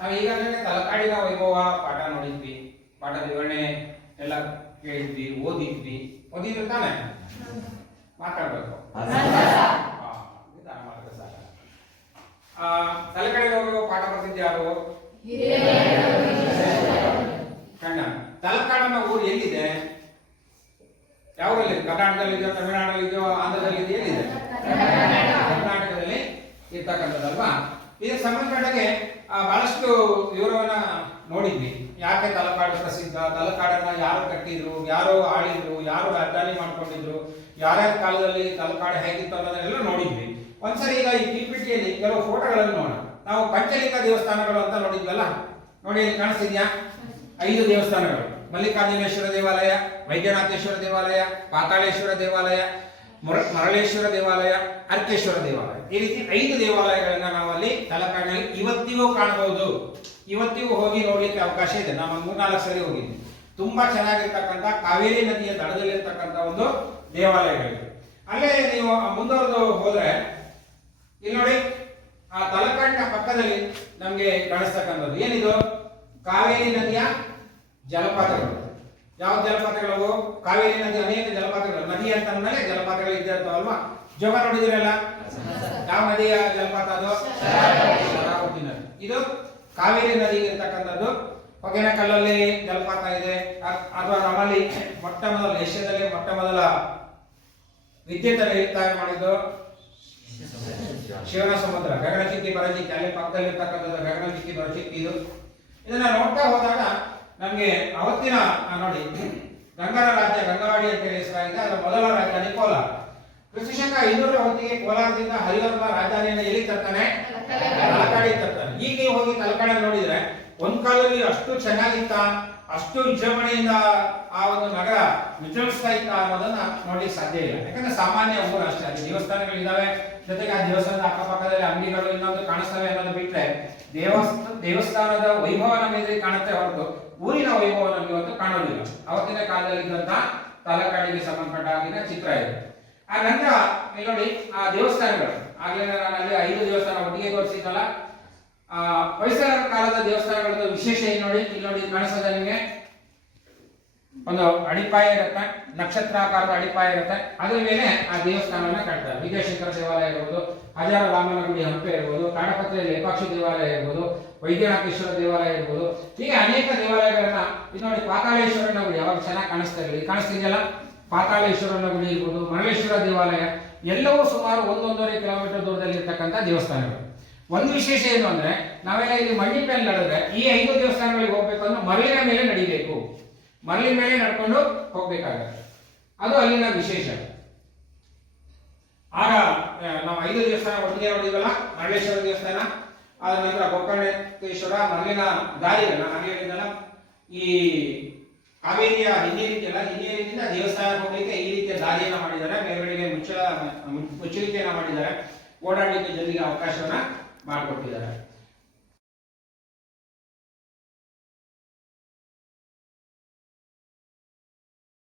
ನಾವು ಈಗಾಗಲೇ ತಲಕಾಡಿನ ವೈಭವ ಪಾಠ ನೋಡಿದ್ವಿ, ಪಾಠ ವಿವರಣೆ ಎಲ್ಲ ಕೇಳಿದ್ವಿ, ಓದಿದ್ರು ತಾನೆ? ಮಾತಾಡ್ಬೇಕು. ತಲಕಾಡಿ ವೈಭವ ಪಾಠ ಬರ್ತಿದ್ದೆ ಯಾರು? ಕಣ್ಣ. ತಲಕಾಡನ್ನ ಊರು ಎಲ್ಲಿದೆ? ಯಾವೂರಲ್ಲಿ? ಕರ್ನಾಟಕದಲ್ಲಿ ಇದೆಯೋ, ತಮಿಳುನಾಡಲ್ಲಿ ಇದೆಯೋ, ಆಂಧ್ರದಲ್ಲಿ ಇದೆಯೋ, ಎಲ್ಲಿದೆ? ಕರ್ನಾಟಕದಲ್ಲಿ ಇರ್ತಕ್ಕಂಥದ್ದಲ್ವಾ? ಇದಕ್ಕೆ ಸಂಬಂಧಪಟ್ಟಾಗೆ ಬಹಳಷ್ಟು ವಿವರವನ್ನ ನೋಡಿದ್ವಿ. ಯಾಕೆ ತಲಕಾಡು ಪ್ರಸಿದ್ಧ, ತಲಕಾಡನ್ನ ಯಾರು ಕಟ್ಟಿದ್ರು, ಯಾರು ಆಳಿದ್ರು, ಯಾರು ರಾಜಧಾನಿ ಮಾಡ್ಕೊಂಡಿದ್ರು, ಯಾರ್ಯಾರ ಕಾಲದಲ್ಲಿ ತಲಕಾಡು ಹೇಗಿತ್ತು ಅನ್ನೋದನ್ನೆಲ್ಲ ನೋಡಿದ್ವಿ. ಒಂದ್ಸರಿ ಈಗ ಈ ಪಿಪಿಟಿಯಲ್ಲಿ ಕೆಲವು ಫೋಟೋಗಳನ್ನು ನೋಡೋಣ. ನಾವು ಪಂಚಲಿಂಗ ದೇವಸ್ಥಾನಗಳು ಅಂತ ನೋಡಿದ್ವಲ್ಲ, ನೋಡಿ ಇಲ್ಲಿ ಕಾಣಿಸ್ತಿದ್ಯಾ? 5 ದೇವಸ್ಥಾನಗಳು: ಮಲ್ಲಿಕಾರ್ಜುನೇಶ್ವರ ದೇವಾಲಯ, ವೈದ್ಯನಾಥೇಶ್ವರ ದೇವಾಲಯ, ಪಾತಾಳೇಶ್ವರ ದೇವಾಲಯ, ಮರಳೇಶ್ವರ ದೇವಾಲಯ, ಅರ್ಕೇಶ್ವರ ದೇವಾಲಯ. ಈ ರೀತಿ 5 ದೇವಾಲಯಗಳನ್ನ ನಾವು ಅಲ್ಲಿ ತಲಕಾಡಿನಲ್ಲಿ ಇವತ್ತಿಗೂ ಕಾಣಬಹುದು. ಇವತ್ತಿಗೂ ಹೋಗಿ ನೋಡ್ಲಿಕ್ಕೆ ಅವಕಾಶ ಇದೆ. ನಾವು 3-4 ಸರಿ ಹೋಗಿದ್ವಿ. ತುಂಬಾ ಚೆನ್ನಾಗಿರ್ತಕ್ಕಂಥ ಕಾವೇರಿ ನದಿಯ ದಡದಲ್ಲಿರ್ತಕ್ಕಂಥ ಒಂದು ದೇವಾಲಯಗಳಿವೆ. ಅಲ್ಲೇ ನೀವು ಮುಂದುವರೆದು ಹೋದ್ರೆ ಇಲ್ಲಿ ನೋಡಿ, ಆ ತಲಕಾಡಿನ ಪಕ್ಕದಲ್ಲಿ ನಮ್ಗೆ ಕಾಣಿಸ್ತಕ್ಕಂಥದ್ದು ಏನಿದು? ಕಾವೇರಿ ನದಿಯ ಜಲಪಾತಗಳು. ಯಾವ ಜಲಪಾತಗಳು? ಕಾವೇರಿ ನದಿ ಅನೇಕ ಜಲಪಾತಗಳು. ನದಿ ಅಂತ ಅಂದ್ಮೇಲೆ ಜಲಪಾತಗಳು ಇದ್ದೇ ಇರ್ತಾವಲ್ವಾ? ಜೋಗ ನೋಡಿದಿರಲ್ಲ? ಯಾವ ನದಿಯ ಜಲಪಾತ ಅದು? ಶರಾವತಿ ನದಿ. ಇದು ಕಾವೇರಿ ನದಿಗೆ ಇರ್ತಕ್ಕಂಥದ್ದು. ಹೊಗೇನಕಲ್ಲಲ್ಲಿ ಜಲಪಾತ ಇದೆ. ಅಥವಾ ನಮ್ಮಲ್ಲಿ ಏಷ್ಯಾದಲ್ಲಿ ಮೊಟ್ಟ ಮೊದಲ ವಿದ್ಯುತ್ ಉಳಿತಾಯ ಮಾಡಿದ್ದು ಶಿವನ ಸಮುದ್ರ, ಗಗನಚುಕ್ಕಿ ಬರಚಿಕ್ಕಿ. ಅಲ್ಲಿ ಪಕ್ಕದಲ್ಲಿ ಇರ್ತಕ್ಕಂಥದ್ದು ಗಗನಚುಕ್ಕಿ ಬರಚಿಕ್ಕಿ. ಇದನ್ನ ನೋಡ್ತಾ ಹೋದಾಗ ನಮ್ಗೆ ಅವತ್ತಿನ ನೋಡಿ, ಗಂಗರ ರಾಜ್ಯ ಗಂಗಾವಾಡಿ ಅಂತ ಹೇಳಿ ಹೆಸರಾಗಿದೆ. ಅದರ ಮೊದಲ ರಾಜಧಾನಿ ಕೋಲಾರ. ಕ್ರಿಸ್ತಶಕ 500ರ ಹೊತ್ತಿಗೆ ಕೋಲಾರದಿಂದ ಹರಿಹರದ ರಾಜಧಾನಿಯನ್ನು ಎಲ್ಲಿ ತರ್ತಾನೆ? ತಲಕಾಡಿ ತರ್ತಾನೆ. ಈಗ ನೀವು ಹೋಗಿ ತಲಕಾಡಿ ನೋಡಿದ್ರೆ ಒಂದ್ ಕಾಲದಲ್ಲಿ ಅಷ್ಟು ಚೆನ್ನಾಗಿತ್ತ, ಅಷ್ಟು ವಿಜೃಂಭಣೆಯಿಂದ ಆ ಒಂದು ನಗರ ವಿಜೃಂಭಿಸ್ತಾ ಇತ್ತ ಅನ್ನೋದನ್ನ ನೋಡ್ಲಿಕ್ಕೆ ಸಾಧ್ಯ ಇಲ್ಲ. ಯಾಕಂದ್ರೆ ಸಾಮಾನ್ಯ ಊರು ಅಷ್ಟೇ. ಅಲ್ಲಿ ದೇವಸ್ಥಾನಗಳಿದಾವೆ, ಜೊತೆಗೆ ಆ ದೇವಸ್ಥಾನದ ಅಕ್ಕಪಕ್ಕದಲ್ಲಿ ಅಂಗಡಿಗಳು ಇನ್ನೊಂದು ಕಾಣಿಸ್ತವೆ ಅನ್ನೋದು ಬಿಟ್ರೆ ದೇವಸ್ಥಾನದ ವೈಭವ ನಮಗೆ ಕಾಣುತ್ತೆ ಹೊರತು ಊರಿನ ವೈಭವ ನಮಗೆ ಇವತ್ತು ಕಾಣೋದಿಲ್ಲ. ಅವತ್ತಿನ ಕಾಲದಲ್ಲಿ ಇದ್ದಂತ ತಲಕಾಡಿಗೆ ಸಂಬಂಧಪಟ್ಟ ಆಗಿನ ಚಿತ್ರ ಇದೆ. ಆ ನಂತರ ಇಲ್ಲಿ ನೋಡಿ, ಆ ದೇವಸ್ಥಾನಗಳು ಆಗ್ಲೇ ನಾನು ಅಲ್ಲಿ 5 ದೇವಸ್ಥಾನ ಒಟ್ಟಿಗೆ ತೋರಿಸಿದ್ದಲ್ಲ. ಹೊಯ್ಸಳರ ಕಾಲದ ದೇವಸ್ಥಾನಗಳ ವಿಶೇಷ ಏನು ನೋಡಿ, ಇಲ್ಲಿ ನೋಡಿ ಕಾಣಿಸ್ತದೆ ನಿಮಗೆ. ಒಂದು ಅಡಿಪಾಯ ಇರುತ್ತೆ, ನಕ್ಷತ್ರಾಕಾರದ ಅಡಿಪಾಯ ಇರುತ್ತೆ. ಅದ್ರ ಮೇಲೆ ಆ ದೇವಸ್ಥಾನವನ್ನ ಕಟ್ತಾರೆ. ವಿಜಯಶಂಕರ ದೇವಾಲಯ ಇರ್ಬೋದು, ಹಜಾರ ರಾಮನ ಗುಡಿ ಹಂಪೆ ಇರ್ಬೋದು, ತಾಡಪತ್ರೆಯಲ್ಲಿ ಲೇಪಾಕ್ಷಿ ದೇವಾಲಯ ಇರ್ಬೋದು, ವೈದ್ಯನಾಥೇಶ್ವರ ದೇವಾಲಯ ಇರ್ಬೋದು, ಹೀಗೆ ಅನೇಕ ದೇವಾಲಯಗಳನ್ನ ಇದು ನೋಡಿ. ಪಾತಾಳೇಶ್ವರನ ಗುಡಿ ಯಾವಾಗ ಚೆನ್ನಾಗಿ ಕಾಣಿಸ್ತಿದೆಯಲ್ಲ, ಪಾತಾಳೇಶ್ವರನ ಗುಡಿ ಇರ್ಬೋದು, ಮರಳೇಶ್ವರ ದೇವಾಲಯ, ಎಲ್ಲವೂ ಸುಮಾರು 1-1.5 ಕಿಲೋಮೀಟರ್ ದೂರದಲ್ಲಿ ಇರ್ತಕ್ಕಂಥ ದೇವಸ್ಥಾನಗಳು. ಒಂದು ವಿಶೇಷ ಏನು ಅಂದ್ರೆ, ನಾವೆಲ್ಲ ಇಲ್ಲಿ ಮಣ್ಣಿನ ಮೇಲೆ ನಡೆದ್ರೆ ಈ 5 ದೇವಸ್ಥಾನಗಳಿಗೆ ಹೋಗ್ಬೇಕು ಅಂದ್ರೆ ಮರಳಿನ ಮೇಲೆ ನಡಿಬೇಕು, ಮರಳಿನ ಮೇಲೆ ನಡ್ಕೊಂಡು ಹೋಗ್ಬೇಕಾಗತ್ತೆ. ಅದು ಅಲ್ಲಿನ ವಿಶೇಷ. ಆಗ ನಾವು 5 ದೇವಸ್ಥಾನ ಒಟ್ಟಿಗೆ ನೋಡಿದ್ವಲ್ಲ, ಮರಳೇಶ್ವರ ದೇವಸ್ಥಾನ, ಆದ ನಂತರ ಗೋಕರ್ಣೇಶ್ವರ, ಮರಳಿನ ದಾರಿಗಳನ್ನ ನಾನು ಹೇಳಿದ್ನಲ್ಲ, ಈ ಕಾವೇರಿಯ ಹಿನ್ನೀರಿನಿಂದ ದೇವಸ್ಥಾನಕ್ಕೆ ಹೋಗ್ಲಿಕ್ಕೆ ಈ ರೀತಿಯ ದಾರಿಯನ್ನ ಮಾಡಿದ್ದಾರೆ. ಮೇಲ್ಗಡೆಗೆ ಮುಚ್ಚಳಿಕೆಯನ್ನ ಮಾಡಿದ್ದಾರೆ. ಓಡಾಡಲಿಕ್ಕೆ ಜನರಿಗೆ ಅವಕಾಶವನ್ನ ಮಾಡಿಕೊಟ್ಟಿದ್ದಾರೆ.